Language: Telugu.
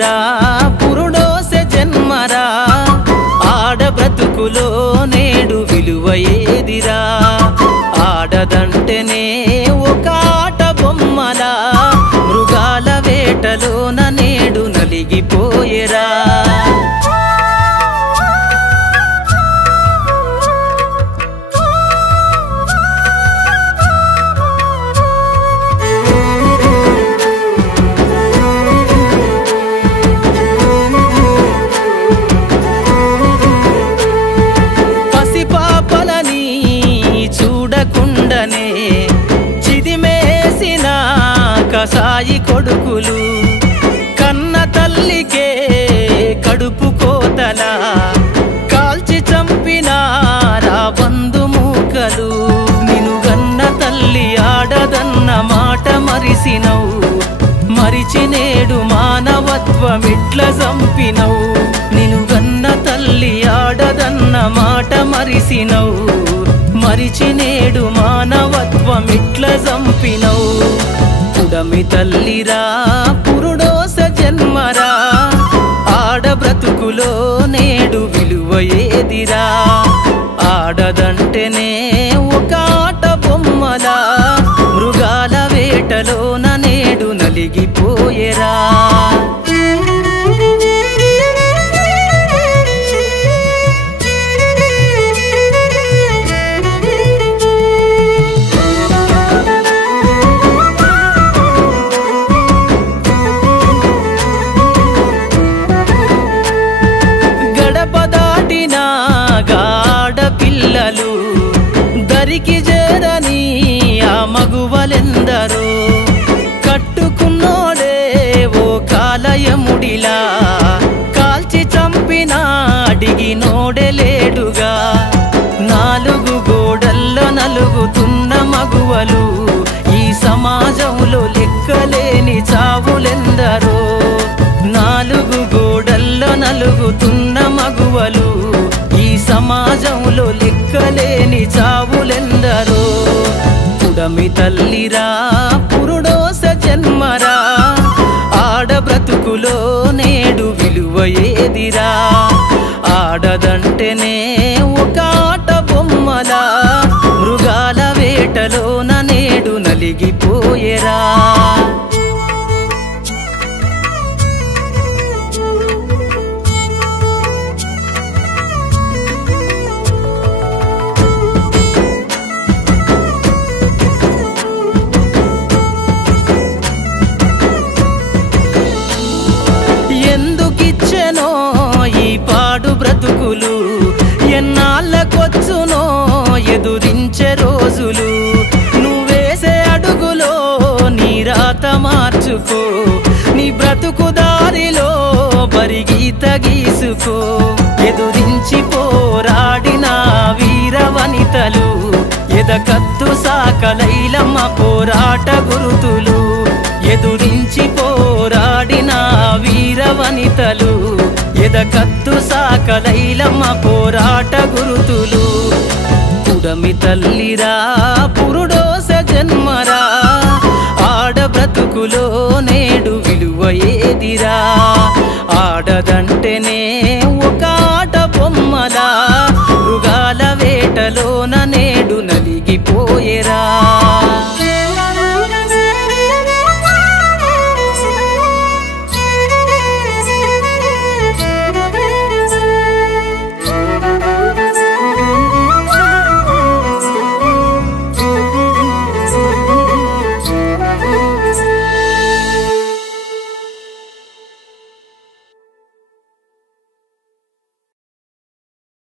తల్లిరా పురుడోసె జన్మరా ఆడ బ్రతుకులో నేడు విలువ ఏదిరా ఆడదంటేనే ఒక ఆట బొమ్మలా మృగాల వేటలోన నేడు నలిగిపోయేరా చూడకుండనే చిదిమేసిన కసాయి కొడుకులు కన్న తల్లికే కడుపు కోతలా కాల్చి చంపినారా బంధుమూకలు నిన్ను గన్న తల్లి ఆడదన్న మాట మరిసినవు మరిచి నేడు మానవత్వమిట్ల చంపినవు నిన్ను గన్న తల్లి ఆడదన్న మాట మరిసినవు మరిచి నేడు మానవత్వమిట్ల చంపినవు పుడమి తల్లిరా పురుడోసె జన్మరా ఆడ బ్రతుకులో నేడు విలువ ఏదిరా ఆడదంటేనే ఒక ఆట బొమ్మలా మృగాల వేటలోన నేడు నలిగిపోయేరా పిల్లలు దరికి చేరని ఆ మగువలెందరో కట్టుకున్నోడే ఓ కాలయముడిలా కాల్చి చంపిన అడిగినోడే లేడుగా నాలుగు గోడల్లో నలుగుతున్న మగువలు ఈ సమాజంలో లెక్కలేని చావులెందరో నాలుగు గోడల్లో నలుగుతున్న మగువలు సమాజంలో లెక్కలేని చావులెందరో పుడమి తల్లిరా పురుడోసె జన్మరా ఆడ బ్రతుకులో నేడు విలువ ఏదిరా ఆడదంటేనే ఒక ఆట బొమ్మలా మృగాల వేటలోన నేడు నలిగిపోయేరా ఎందుకిచ్చెనో ఈ పాడు బ్రతుకులు ఎన్నాళ్ళకొచ్చునో ఎదురించే రోజులు నువ్వేసే అడుగులో నీ రాత మార్చుకో నీ బ్రతుకు దారిలో బరిగీత గీసుకో ఎదురించి పోరాడిన వీర వనితలు ఎదకత్తు సాకలైలమ్మ పోరాట గురుతులు ఎదురించి పోరాడిన వీర వనితలు ఎదకత్తు సాకలైలమ్మ పోరాట గురుతులు పుడమి తల్లిరా పురుడోసె జన్మరా ఆడ బ్రతుకులో నేడు విలువ ఏదిరా ఆడదంటేనే